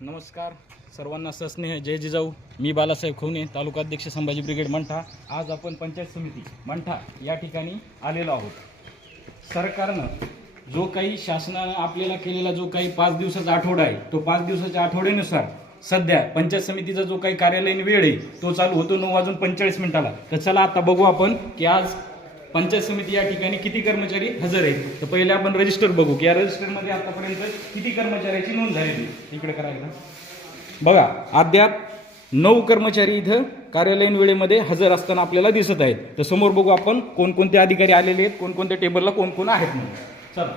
नमस्कार. सर्वांना सस्नेह. जय जिजाऊ. मी बालासाहेब खवणे तालुका अध्यक्ष संभाजी ब्रिगेड मंठा. आज आपण पंचायत समिती मंठा या ठिकाणी आलेलो आहोत. सरकारनं जो काही शासनानं आपल्याला केलेला जो काही पाच दिवसाचा आठवडा आहे तो पाच दिवसाच्या आठवड्यानुसार सध्या पंचायत समितीचा जो काही कार्यालयीन वेळ आहे तो चालू होतो नऊ वाजून पंचेचाळीस मिनिटाला. तर चला आता बघू आपण की आज पंचायत समिती या ठिकाणी किती कर्मचारी हजर आहेत? तर पहिले आपण रजिस्टर बघू की या रजिस्टरमध्ये आतापर्यंत किती कर्मचाऱ्याची नोंद झालेली आहे. इकडे करायला बघा अद्याप नऊ कर्मचारी इथं कार्यालयीन वेळेमध्ये हजर असताना आपल्याला दिसत आहेत. तर समोर बघू आपण कोणकोणते अधिकारी आलेले आहेत कोणकोणत्या टेबलला कोण कोण आहेत म्हणून. चला.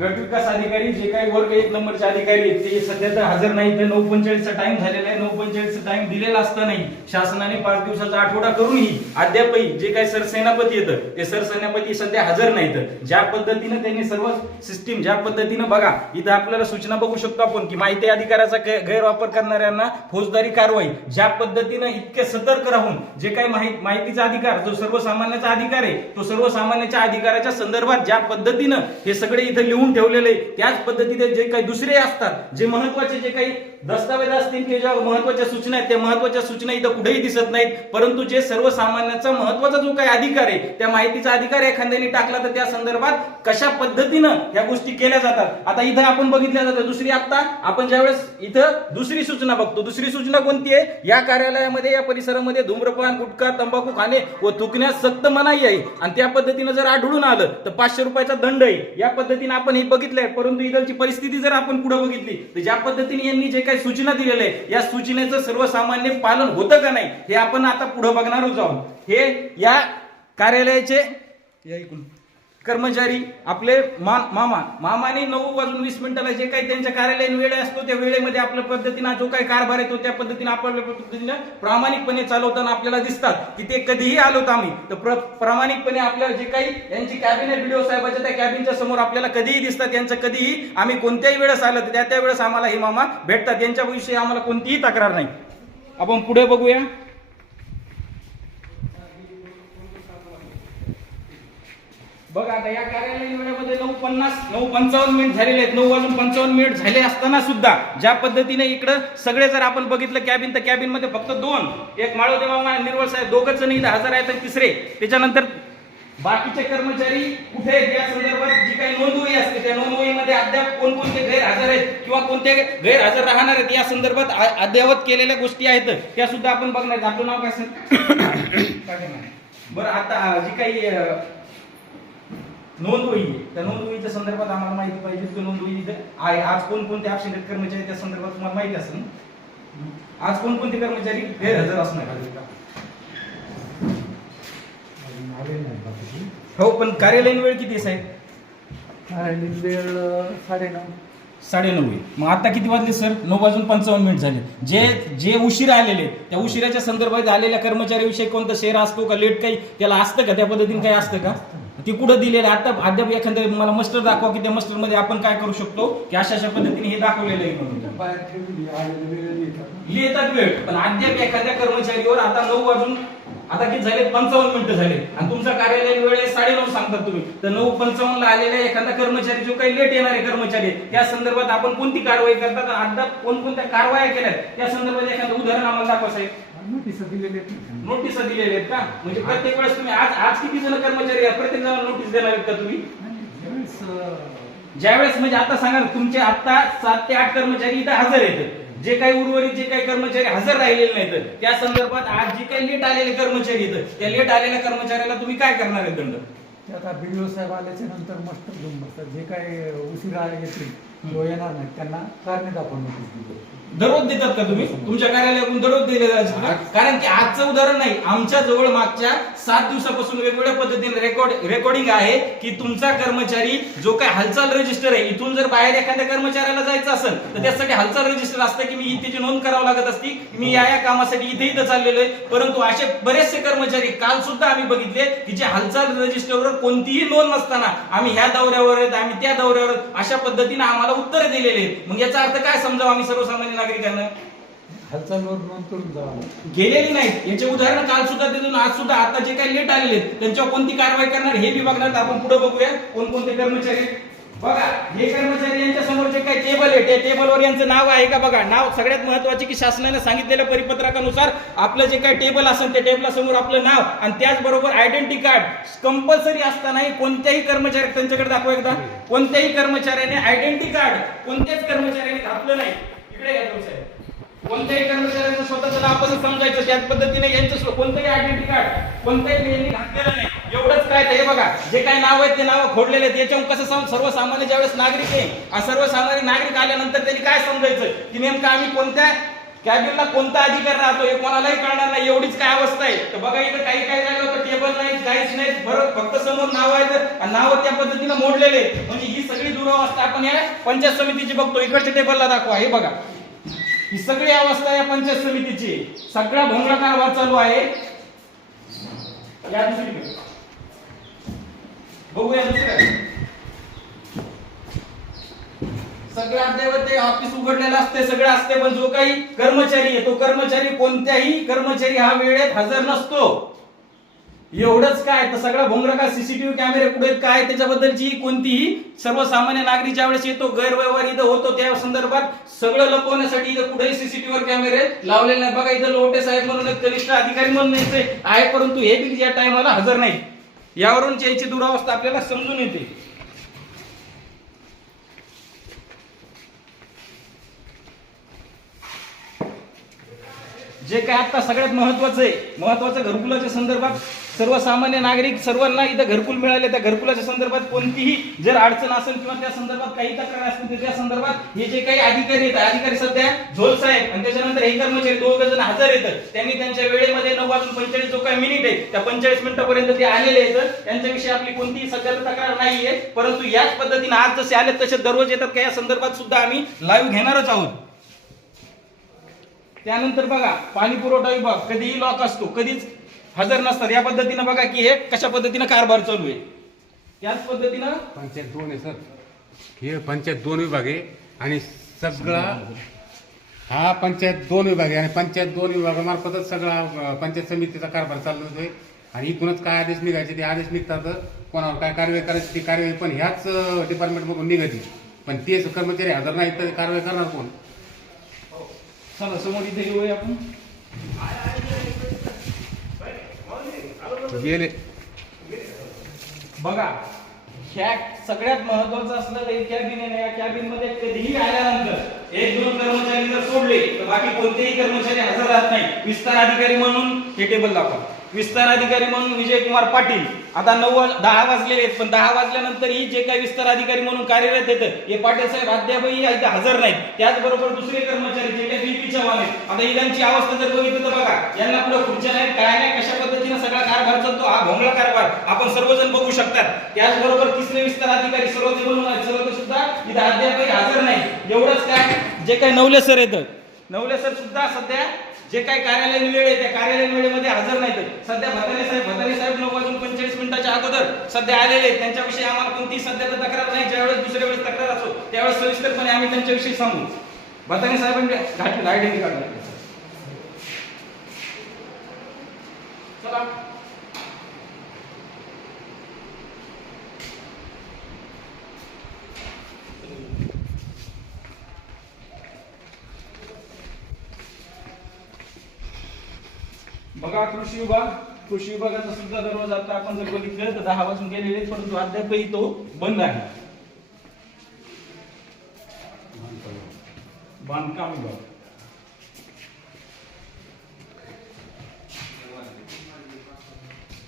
गट विकास अधिकारी जे काही वर्ग एक नंबरचे अधिकारी आहेत ते सध्या तर हजर नाही तर नऊ पंचाळीसचा टाइम झालेला आहे. नऊ पंचाळीसचा टाइम दिलेला असतानाही शासनाने पाच दिवसाचा आठवडा करूनही अद्यापही जे काही सरसेनापती येतं ते सरसेनापती सध्या हजर नाहीत. ज्या पद्धतीनं त्यांनी सर्व सिस्टीम ज्या पद्धतीनं बघा इथं आपल्याला सूचना बघू शकतो आपण की माहिती अधिकाराचा गैरवापर करणाऱ्यांना फौजदारी कारवाई. ज्या पद्धतीनं इतके सतर्क राहून जे काही माहितीचा अधिकार जो सर्वसामान्याचा अधिकार आहे तो सर्वसामान्याच्या अधिकाराच्या संदर्भात ज्या पद्धतीनं हे सगळे इथं लिहून ठेवलेले आहे, त्याच पद्धतीने जे काही दुसरे असतात जे महत्त्वाचे जे काही दस्तावेज असतील की ज्या महत्त्वाच्या सूचना आहेत त्या महत्त्वाच्या सूचना इथं कुठेही दिसत नाहीत. परंतु जे सर्वसामान्याचा महत्त्वाचा जो काही अधिकार आहे त्या माहितीचा अधिकार एखाद्याने टाकला तर त्या संदर्भात कशा पद्धतीनं या गोष्टी केल्या जातात? आता इथं आपण बघितल्या जातं दुसरी आता आपण ज्यावेळेस इथं दुसरी सूचना बघतो दुसरी सूचना कोणती आहे? या कार्यालयामध्ये या परिसरामध्ये धूम्रपान गुटखा तंबाखू खाणे व थुकण्यास सक्त मनाई आहे. आणि त्या पद्धतीनं जर आढळून आलं तर पाचशे रुपयाचा दंड आहे. या पद्धतीने आपण हे बघितलंय परंतु इथलची परिस्थिती जर आपण पुढे बघितली तर ज्या पद्धतीने यांनी जे काही सूचना दिलेल्या आहे या सूचनेचं सर्वसामान्य पालन होतं का नाही हे आपण आता पुढे बघणारच आहोत. हे या कार्यालयाचे या कर्मचारी आपले मा मामा मामाने नऊ वाजून वीस मिनिटाला जे काही त्यांच्या कार्यालयीन वेळ असतो त्या वेळेमध्ये आपल्या पद्धतीनं जो काही कारभार येतो त्या पद्धतीने आपल्या पद्धतीनं प्रामाणिकपणे चालवताना आपल्याला दिसतात की ते कधीही आलोत आम्ही. तर प्रामाणिकपणे आपल्याला जे काही यांची कॅबिन आहे व्हिडिओ साहेबाच्या त्या कॅबिनच्या समोर आपल्याला कधीही दिसतात यांचं कधीही आम्ही कोणत्याही वेळेस आलं तर त्या त्या वेळेस आम्हाला हे मामा भेटतात. यांच्याविषयी आम्हाला कोणतीही तक्रार नाही. आपण पुढे बघूया. बघा आता या कार्यालयीन वेळेमध्ये नऊ पन्नास नऊ पंचावन्न मिनिट झालेले आहेत. नऊ वाजून पंचावन्न मिनिट झाले असताना सुद्धा ज्या पद्धतीने इकडं सगळे जर आपण बघितलं कॅबिन तर कॅबिनमध्ये फक्त दोन एक मामा आणि निर्मळ साहेब दोघच इथं हजर आहेत आणि तिसरे त्याच्यानंतर बाकीचे कर्मचारी कुठे आहेत या संदर्भात जी काही नोंदवही असते त्या नोंदवहीमध्ये अद्याप कोणकोणते गैरहजर आहेत किंवा कोणते गैरहजर राहणार आहेत या संदर्भात अद्ययावत केलेल्या गोष्टी आहेत त्या सुद्धा आपण बघणार. आपलं नाव काय असेल बरं आता जी काही नोंदवही आहे त्या नोंदवहीच्या संदर्भात आम्हाला माहिती पाहिजे की नोंदवही इथं आहे. आज कोणकोणते अक्षर कर्मचारी त्या संदर्भात तुम्हाला माहिती असेल? आज कोणकोणते कर्मचारी गैरहजर असणार? हो पण कार्यालयीन वेळ किती आहे साहेब? वेळ साडेनऊ. साडेनऊ आहे. मग आता किती वाजले सर? नऊ वाजून पंचावन्न मिनिट झाले. जे जे उशिरा आलेले त्या उशिराच्या संदर्भात आलेल्या कर्मचाऱ्याविषयी कोणता शेअर असतो का लेट काही त्याला असतं का त्या पद्धतीने काही असतं का? ती कुठं दिलेलं आहे? आता अद्याप एखाद्या मला मस्टर दाखवा की त्या मस्टरमध्ये आपण काय करू शकतो? की अशा अशा पद्धतीने हे दाखवलेलं आहे म्हणून. वेळ लिहितात वेळ पण अद्याप एखाद्या कर्मचारीवर आता नऊ वाजून आता किती झाले पंचावन्न मिनिटं झाले आणि तुमचा कार्यालयीन वेळ आहे साडेनऊ सांगतात तुम्ही. तर नऊ पंचावन्नला आलेल्या एखादा कर्मचारी जो काही लेट येणारे कर्मचारी त्या संदर्भात आपण कोणती कारवाई करतात? अद्याप कोणकोणत्या कारवाया केल्या त्या संदर्भात एखादं उदाहरण आम्हाला दाखवा साहेब. नोटीस दिलेले आहेत. नोटीस का? म्हणजे प्रत्येक वेळेस तुम्ही आज आज किती जण कर्मचारी आहेत? प्रत्येक जण नोटीस देणार आहेत का तुम्ही? ज्यावेळेस, म्हणजे आता सांगा ना, तुमचे आता सात ते आठ कर्मचारी इथं हजर आहेत. जे काही उर्वरित जे काही कर्मचारी हजर राहिलेले नाहीत. त्या संदर्भात आज जे काही लेट आलेले कर्मचारी आहेत त्या लेट आलेल्या कर्मचाऱ्याला तुम्ही काय करणार आहे दंड? ते आता बीडीओ साहेब आल्याच्यानंतर मस्त घेऊन बसतात. जे काही उशिरा येतील किंवा येणार नाहीत त्यांना कारणे दाखवून नोटीस दिली. दररोज देतात का तुम्ही? तुमच्या कार्यालयातून दररोज दिले जायचं? कारण की आजचं उदाहरण नाही आमच्या जवळ मागच्या सात दिवसापासून वेगवेगळ्या पद्धतीने रेकॉर्ड रेकॉर्डिंग आहे की तुमचा कर्मचारी जो काही हालचाल रजिस्टर आहे इथून जर बाहेर एखाद्या कर्मचाऱ्याला जायचं असेल तर त्यासाठी हालचाल रजिस्टर असतं की मी इथे नोंद करावं लागत असती मी या या कामासाठी इथे इथं चाललेलो आहे परंतु असे बरेचसे कर्मचारी काल सुद्धा आम्ही बघितले की जे हालचाल रजिस्टरवर कोणतीही नोंद नसताना आम्ही ह्या दौऱ्यावर आहेत आम्ही त्या दौऱ्यावर अशा पद्धतीने आम्हाला उत्तरे दिलेले आहेत. मग याचा अर्थ काय समजावं आम्ही सर्वसामान्य नागरिकांना? हालचालीवर नोंद करून जावं लागतं. गेलेली नाहीत. याचे उदाहरण काल सुद्धा देतो आज सुद्धा आता जे काही लेट आलेले त्यांच्यावर कोणती कारवाई करणार हे बी बघणार. आपण पुढे बघूया कोणकोणते कर्मचारी. बघा हे कर्मचारी यांच्या समोर जे काही टेबल आहे त्या टेबलवर यांचं नाव आहे का बघा. नाव सगळ्यात महत्त्वाचे की शासनाने सांगितलेल्या परिपत्रकानुसार आपलं जे काही टेबल असेल त्या टेबला समोर आपलं नाव आणि त्याचबरोबर आयडेंटिटी कार्ड कंपल्सरी असतानाही कोणत्याही कर्मचारी त्यांच्याकडे दाखवा एकदा कोणत्याही कर्मचाऱ्याने आयडेंटिटी कार्ड कोणत्याच कर्मचाऱ्याने घातलं नाही. इकडे घ्या कोणत्याही कर्मचाऱ्यांचं स्वतःचं नाव कसं समजायचं त्याच पद्धतीने यांचं कोणतंही आयडेंटिटी कार्ड कोणत्याही यांनी घातलेलं नाही. एवढंच काय ते हे बघा जे काय नाव आहेत ते नाव खोडलेले आहेत. याच्यावर कसं सम सर्वसामान्य ज्यावेळेस नागरिक आहे सर्वसामान्य नागरिक आल्यानंतर त्यांनी काय समजायचं? की नेमकं आम्ही कोणत्या कॅबिनला कोणता अधिकार राहतो हे कोणालाही कळणार नाही एवढीच काय अवस्था आहे. तर बघा इथं काही काही झालं होतं टेबल नाही काहीच नाही बरं फक्त समोर नाव आहे तर नाव त्या पद्धतीने मोडलेले आहेत म्हणजे ही सगळी दुरावस्था आपण या पंचायत समितीची बघतो इकडच्या टेबलला दाखवा हे बघा. ही सगळी अवस्था या पंचायत समितीची सगळा भोंगळा कारभार चालू आहे. या दुसरीकडे. बघूया दुसऱ्या सगळं अद्यावत ते ऑफिस उघडलेलं असते सगळं असते पण जो काही कर्मचारी आहे तो कर्मचारी कोणत्याही कर्मचारी हा वेळेत हजर नसतो. एवढंच काय तर सगळा भोंगरा का सीसीटीव्ही कॅमेरे कुठे काय त्याच्याबद्दलची कोणतीही सर्वसामान्य नागरिक ज्यावेळेस येतो गैरव्यवहार इथं होतो त्या संदर्भात सगळं लपवण्यासाठी इथं कुठेही सीसीटीव्ही कॅमेरे लावलेले नाही बघा इथं लोटे साहेब म्हणून एक कनिष्ठ अधिकारी म्हणून यायचे आहे परंतु हे बी या टायमाला हजर नाही यावरून त्यांची दुरावस्था आपल्याला समजून येते. जे काय आता सगळ्यात महत्वाचं आहे महत्वाचं घरकुलाच्या संदर्भात सर्वसामान्य नागरिक सर्वांना इथं घरकुल मिळाले त्या घरकुलाच्या संदर्भात कोणतीही जर अडचण असेल किंवा त्या संदर्भात काही तक्रार असतील तर त्या संदर्भात हे जे काही अधिकारी आहेत अधिकारी सध्या झोल साहेब आणि त्याच्यानंतर हे कर्मचारी दोघ जण हजर येतात त्यांनी त्यांच्या वेळेमध्ये नऊ वाजून पंचेचाळीस जो काही मिनिट आहे त्या पंचेचाळीस मिनिटापर्यंत ते आलेले आहेत. त्यांच्याविषयी आपली कोणतीही सध्या तक्रार नाहीये परंतु याच पद्धतीने आज जसे आले तसे दररोज येतात का या संदर्भात सुद्धा आम्ही लाईव्ह घेणारच आहोत. त्यानंतर बघा पाणी पुरवठा विभाग कधीही लॉक असतो कधीच हजर नसतात. या पद्धतीनं बघा की हे कशा पद्धतीनं कारभार चालू आहे. त्याच पद्धतीनं पंचायत दोन आहे सर. हे पंचायत दोन विभाग आहे आणि सगळा हा पंचायत दोन विभाग आहे. आणि पंचायत दोन विभागामार्फतच सगळा अं, पंचायत समितीचा कारभार चालू होतोय आणि इथूनच काय आदेश निघायचे ते आदेश निघतात. कोणावर काय कारवाई करायची ती कारवाई पण ह्याच डिपार्टमेंटमधून निघायची पण तेच कर्मचारी हजर नाही तर कारवाई करणार कोण? चला समोर इथे येऊया आपण. गेले. बघा ह्या सगळ्यात महत्वाचं असलेलं एक कॅबिन आहे या कॅबिनमध्ये कधीही आल्यानंतर एक दोन कर्मचारी जर सोडले तर बाकी कोणतेही कर्मचारी हजर राहत नाही. विस्तार अधिकारी म्हणून हे टेबल दाखवा. विस्तार अधिकारी म्हणून विजय कुमार पाटील आता नऊ वाज- दहा वाजलेले आहेत पण दहा वाजल्यानंतर ही जे काही विस्तार अधिकारी म्हणून कार्यरत येतं हे पाटील साहेब अद्यापही इथे हजर नाहीत. त्याचबरोबर दुसरे कर्मचारी जे काही बीपी चव्हाण आहेत आता इलांची अवस्था जर बघितली तर बघा यांना पुढे खुर्च्या नाहीत काय नाही कशा पद्धतीने सगळा कारभार चालतो हा भोंगळा कारभार आपण सर्वजण बघू शकतात. त्याचबरोबर तिसरे विस्तार अधिकारी सर्व म्हणून सर्व ते सुद्धा इथं अद्यापही हजर नाही एवढंच काय जे काही नवले सर येतं नवले सर सुद्धा सध्या जे काही कार्यालयीन वेळ आहे त्या कार्यालयीन वेळेमध्ये हजर नाहीत. सध्या भताने साहेब भताने साहेब नऊ वाजून पंचेचाळीस मिनिटाच्या अगोदर सध्या आलेले आहेत. त्यांच्याविषयी आम्हाला कोणतीही सध्या तक्रार नाही. ज्यावेळेस दुसऱ्या वेळेस तक्रार असो त्यावेळेस सविस्तरपणे आम्ही त्यांच्याविषयी सांगू. भताने साहेबांनी घातली आयडेंटिटी कार्ड चला. बघा कृषी विभाग कृषी विभागाचा सुद्धा दरवाजा आता आपण जर बघितलं तर दहा वाजून गेलेले परंतु अद्यापही तो बंद आहे. बांधकाम विभाग.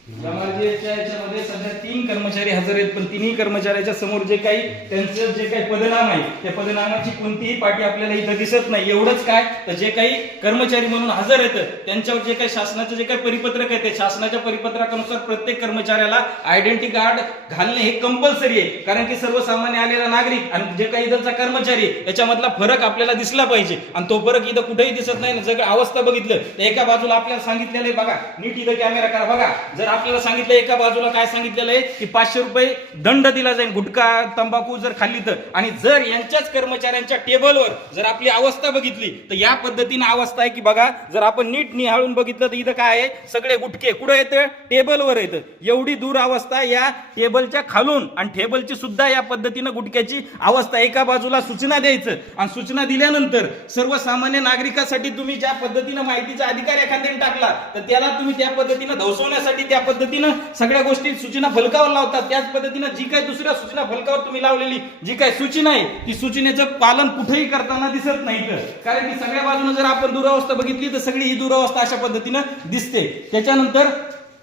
याच्यामध्ये सध्या तीन कर्मचारी हजर आहेत पण तिन्ही कर्मचाऱ्याच्या समोर जे काही त्यांचं जे काही पदनाम आहे त्या पदनामाची कोणतीही पाठी आपल्याला इथं दिसत नाही. एवढंच काय? तर जे काही कर्मचारी म्हणून हजर आहेत त्यांच्यावर जे काही शासनाचं जे काही परिपत्रक आहे ते शासनाच्या परिपत्रकानुसार प्रत्येक कर्मचाऱ्याला आयडेंटिटी कार्ड घालणे हे कंपल्सरी आहे. कारण की सर्वसामान्य आलेला नागरिक आणि जे काही इथंचा कर्मचारी याच्यामधला फरक आपल्याला दिसला पाहिजे. आणि तो फरक इथं कुठेही दिसत नाही. ना जर अवस्था बघितलं तर एका बाजूला आपल्याला सांगितलेलं आहे बघा नीट इथं कॅमेरा करा. बघा जर आपल्याला सांगितलं एका बाजूला काय सांगितलेलं आहे की पाचशे रुपये दंड दिला जाईल गुटखा तंबाखू जर खाल्ली तर. आणि जर यांच्याच कर्मचाऱ्यांच्या टेबलवर जर आपली अवस्था बघितली तर या पद्धतीने अवस्था आहे की बघा जर आपण नीट निहाळून बघितलं तर इथं काय आहे? सगळे गुटके कुठं येतं? टेबलवर येतं. एवढी दूर अवस्था या टेबलच्या खालून आणि टेबलची सुद्धा या पद्धतीनं गुटख्याची अवस्था एका बाजूला सूचना द्यायचं. आणि सूचना दिल्यानंतर सर्वसामान्य नागरिकासाठी तुम्ही ज्या पद्धतीनं माहितीचा अधिकार एखाद्याने टाकला तर त्याला तुम्ही त्या पद्धतीनं धवसवण्यासाठी त्या पद्धतीनं सगळ्या गोष्टी सूचना फलकावर लावतात. त्याच पद्धतीनं जी काही दुसऱ्या सूचना फलकावर तुम्ही लावलेली जी काही सूचना आहे ती सूचनेचं पालन कुठेही करताना दिसत नाही तर कारण की सगळ्या बाजूने जर आपण दुरावस्था बघितली तर सगळी ही दुरावस्था अशा पद्धतीनं दिसते. त्याच्यानंतर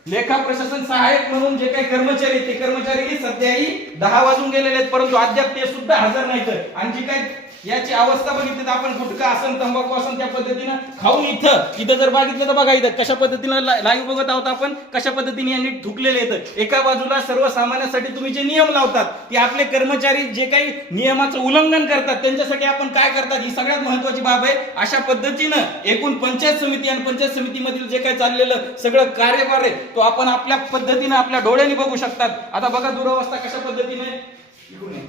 लेखा प्रशासन सहाय्यक म्हणून जे काही कर्मचारी ते कर्मचारी सध्याही दहा वाजून गेलेले आहेत परंतु अद्याप ते सुद्धा हजर नाहीत. आणि जी काही याची अवस्था बघितली तर आपण गुटखा असन तंबाखू असन त्या पद्धतीनं खाऊन इथं. इथं जर बघितलं तर बघा इथं कशा पद्धतीनं लाईव्ह बघत आहोत आपण कशा पद्धतीने यांनी ठुकलेले येतं एका बाजूला सर्वसामान्यांसाठी तुम्ही जे नियम लावतात ते आपले कर्मचारी जे काही नियमाचं उल्लंघन करतात त्यांच्यासाठी आपण काय करतात ही सगळ्यात महत्वाची बाब आहे. अशा पद्धतीनं एकूण पंचायत समिती आणि पंचायत समितीमधील जे काही चाललेलं सगळं कार्यभार आहे तो आपण आपल्या पद्धतीनं आपल्या डोळ्यांनी बघू शकतात. आता बघा दुरावस्था कशा पद्धतीने इकडून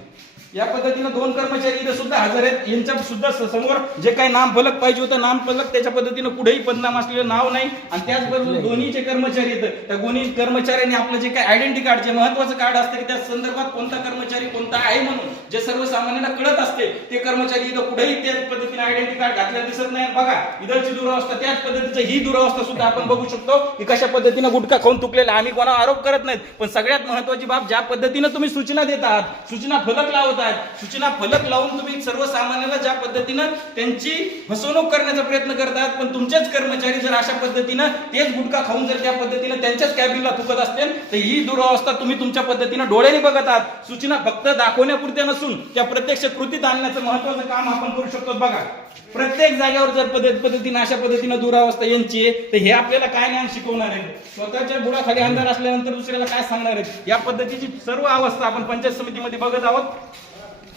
ये. पद्धतीनं दोन कर्मचारी इथे सुद्धा हजर आहेत. यांच्या सुद्धा समोर जे काही नाम फलक पाहिजे होतं नाम फलक त्याच्या पद्धतीनं कुठेही पदनाम असलेलं नाव नाही. आणि त्याचबरोबर दोन्हीचे कर्मचारी आहेत. त्या दोन्ही कर्मचाऱ्यांनी आपलं जे काही आयडेंटिटी कार्ड जे महत्वाचं कार्ड असतं की त्या संदर्भात कोणता कर्मचारी कोणता आहे म्हणून जे सर्वसामान्यांना कळत असते ते कर्मचारी इथं कुठेही त्याच पद्धतीने आयडेंटिटी कार्ड घातलेलं दिसत नाही. बघा इधरची दुरावस्था त्याच पद्धतीचं ही दुरावस्था सुद्धा आपण बघू शकतो की कशा पद्धतीनं गुटखा खाऊन तुकलेला आम्ही कोणा आरोप करत नाहीत पण सगळ्यात महत्वाची बाब ज्या पद्धतीनं तुम्ही सूचना देत आहात सूचना फलक लावत आहेत सूचना फलक लावून तुम्ही सर्वसामान्याला ज्या पद्धतीनं त्यांची फसवणूक करण्याचा प्रयत्न करतात पण तुमचेच कर्मचारी जर अशा पद्धतीनं तेच गुटखा खाऊन जर त्या पद्धतीनं त्यांच्याच कॅबिनला थुकत असतील तर ही दुरावस्था तुम्ही तुमच्या पद्धतीनं डोळ्याने बघत आहात. सूचना फक्त दाखवण्यापुरत्या नसून त्या प्रत्यक्ष कृतीत आणण्याचं महत्वाचं काम आपण करू शकतो. बघा प्रत्येक जागेवर जर पद्धत पद्धतीने अशा पद्धतीनं दुरावस्था यांची आहे तर हे आपल्याला काय ज्ञान शिकवणार आहे? स्वतःच्या बुडाखाली अंधार असल्यानंतर दुसऱ्याला काय सांगणार आहेत? या पद्धतीची सर्व अवस्था आपण पंचायत समितीमध्ये बघत आहोत.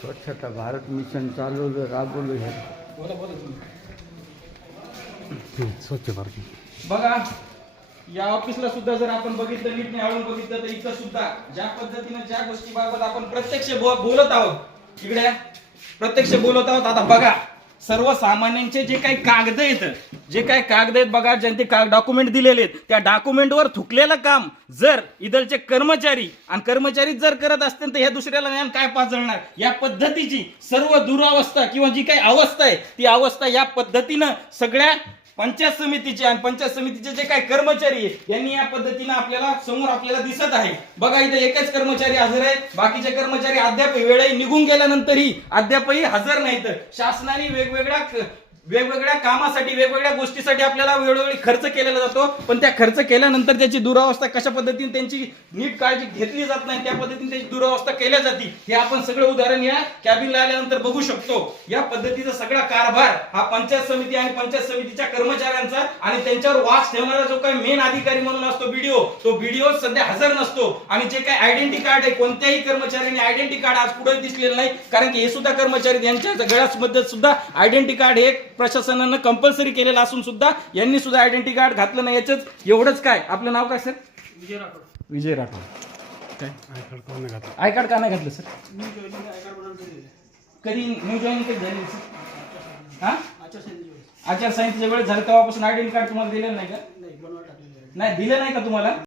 स्वच्छता भारत मिशन चालवलं राबवलं हे. बोला बोला तुम्ही. हं, स्वच्छ भारत बघा या ऑफिसला सुद्धा जर आपण बघितलं नीट निहाळून बघितलं तर इथं सुद्धा ज्या पद्धतीने ज्या गोष्टीबाबत आपण प्रत्यक्ष बो- बोलत आहोत इकडे प्रत्यक्ष बोलत आहोत आता बघा. सर्वसामान्यांचे जे काही कागद आहेत जे काही कागद आहेत बघा ज्यांचे डॉक्युमेंट दिलेले आहेत त्या डॉक्युमेंटवर थुकलेलं काम जर इथलचे कर्मचारी आणि कर्मचारी जर करत असतील तर ह्या दुसऱ्याला ज्ञान काय पाजळणार? या पद्धतीची सर्व दुरावस्था किंवा जी काही अवस्था आहे ती अवस्था या पद्धतीनं सगळ्या पंचायत समितीचे आणि पंचायत समितीचे जे काही कर्मचारी यांनी या पद्धतीनं आपल्याला समोर आपल्याला दिसत आहे. बघा इथे एकच कर्मचारी हजर आहे. बाकीचे कर्मचारी अद्याप वेळही निघून गेल्यानंतरही अद्यापही हजर नाहीत. शासनाने वेगवेगळ्या वेगवेगळ्या कामासाठी वेगवेगळ्या गोष्टीसाठी आपल्याला वेळोवेळी खर्च केलेला जातो. पण त्या खर्च केल्यानंतर त्याची दुरावस्था कशा पद्धतीने त्यांची नीट काळजी घेतली जात नाही त्या पद्धतीने त्याची दुरावस्था केल्या जाते हे आपण सगळं उदाहरण या कॅबिनला आल्यानंतर बघू शकतो. या पद्धतीचा सगळा कारभार हा पंचायत समिती आणि पंचायत समितीच्या कर्मचाऱ्यांचा आणि त्यांच्यावर वास ठेवणारा जो काही मेन अधिकारी म्हणून असतो बीडीओ तो बीडीओ सध्या हजर नसतो. आणि जे काही आयडेंटिटी कार्ड आहे कोणत्याही कर्मचाऱ्याने आयडेंटिटी कार्ड आज पुढे दिसलेलं नाही कारण की हे सुद्धा कर्मचारी यांच्या गळ्यामध्ये सुद्धा आयडेंटिटी कार्ड हे प्रशासनानं कंपल्सरी केलेलं असून सुद्धा यांनी सुद्धा आयडेंटिटी कार्ड घातलं नाही. याच एवढंच काय? आपलं नाव काय सर? विजय राठोड. विजय राठोड. काय? नाही घातलं? आय कार्ड का नाही घातलं सर? कधी न्यू जॉईन कधी झाली सर? हा? आचारसंहितेच्या वेळेस झालं तेव्हापासून आयडेंटी कार्ड तुम्हाला दिलेलं नाही का? नाही दिलं नाही का तुम्हाला?